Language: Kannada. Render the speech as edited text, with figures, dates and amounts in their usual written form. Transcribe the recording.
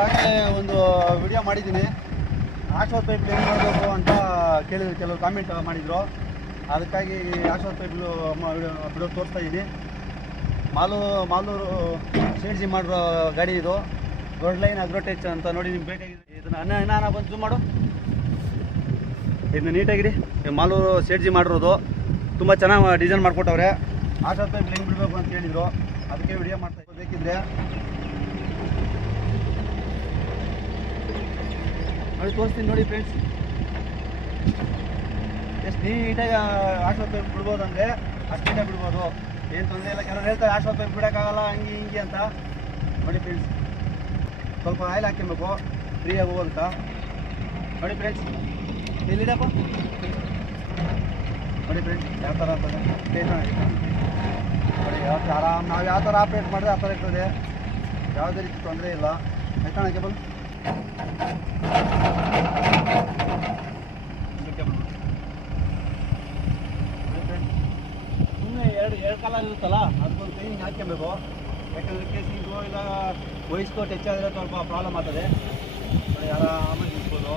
ಹಾಗೆ ಒಂದು ವಿಡಿಯೋ ಮಾಡಿದ್ದೀನಿ. ಆಶ್ವಾದ ಪೈಪ್ ಏನು ಮಾಡಬೇಕು ಅಂತ ಕೇಳಿದ್ರು, ಕೆಲವರು ಕಾಮೆಂಟ್ ಮಾಡಿದರು. ಅದಕ್ಕಾಗಿ ಆಶ್ವಾದ ಪೈಪ್ಲು ವಿಡಿಯೋ ತೋರಿಸ್ತಾ ಇದ್ದೀನಿ. ಮಾಲೂರು ಸೇಡ್ಜಿ ಮಾಡಿರೋ ಗಾಡಿ ಇದು. ದೊಡ್ಡ ಲೈನ್ ಅಗ್ರೋಟೆಚ್ ಅಂತ ನೋಡಿ ನಿಮ್ಗೆ ಬೇಕಾಗಿದೆ. ಇದನ್ನು ಅನ್ನ ಬಂದು ಜೂಮ್ ಮಾಡು, ಇದನ್ನ ನೀಟಾಗಿಡಿ. ಮಾಲೂರು ಸೇಡ್ಜಿ ಮಾಡಿರೋದು ತುಂಬ ಚೆನ್ನಾಗಿ ಡಿಸೈನ್ ಮಾಡಿಕೊಟ್ಟವ್ರೆ. ಆಶ್ವಾದ ಪೈಪ್ ಹೆಂಗೆ ಬಿಡಬೇಕು ಅಂತ ಹೇಳಿದರು, ಅದಕ್ಕೆ ವಿಡಿಯೋ ಮಾಡ್ತಾ ಬೇಕಿದ್ರೆ ನೋಡಿ ತೋರಿಸ್ತೀನಿ. ನೋಡಿ ಫ್ರೆಂಡ್ಸ್, ಎಷ್ಟು ನೀಟಾಗಿ ಆಶ್ವಾದ ಪೈಪ್ ಬಿಡ್ಬೋದು ಅಂದರೆ ಅಷ್ಟು ನೀಟಾಗಿ ಬಿಡ್ಬೋದು, ಏನು ತೊಂದರೆ ಇಲ್ಲ. ಕೆಲವರು ಹೇಳ್ತಾರೆ ಆಶ್ವಾದ ಪೈಪ್ ಬಿಡೋಕ್ಕಾಗಲ್ಲ ಹಿಂಗೆ ಅಂತ. ನೋಡಿ ಫ್ರೆಂಡ್ಸ್, ಸ್ವಲ್ಪ ಆಯಿಲ್ ಹಾಕ್ಕೊಬೇಕು ಫ್ರೀಯಾಗಿ ಹೋಗೋದಕ್ಕೆ. ನೋಡಿ ಫ್ರೆಂಡ್ಸ್, ಎಲ್ಲಿಡಪ್ಪ ನೋಡಿ ಫ್ರೆಂಡ್ಸ್ ಯಾವ ಥರ ಆಗ್ತದೆ. ನೋಡಿ ಯಾವ ಥರ ನಾವು ಯಾವ ಥರ ಆಪ್ರೇಟ್ ಮಾಡಿದ್ರೆ ಆ ಥರ ಇರ್ತದೆ, ಯಾವುದೇ ರೀತಿ ತೊಂದರೆ ಇಲ್ಲ. ಆಯ್ತಾ ಕೇಬಲ್ ಸುಮ್ಮನೆ ಎರಡು ಕಾಲ ಇರುತ್ತಲ್ಲ, ಅದಕ್ಕೊಂದು ಕ್ಲೀನಿಂಗ್ ಹಾಕ್ಕೊಬೇಕು. ಯಾಕಂದರೆ ಕೇಸಿಂಗು ಇಲ್ಲ ವಯಸ್ಸು ಟಚ್ ಆದರೆ ಸ್ವಲ್ಪ ಪ್ರಾಬ್ಲಮ್ ಆಗ್ತದೆ. ಯಾರ ಆಮೇಲೆ ನಿಲ್ಸ್ಬೋದು.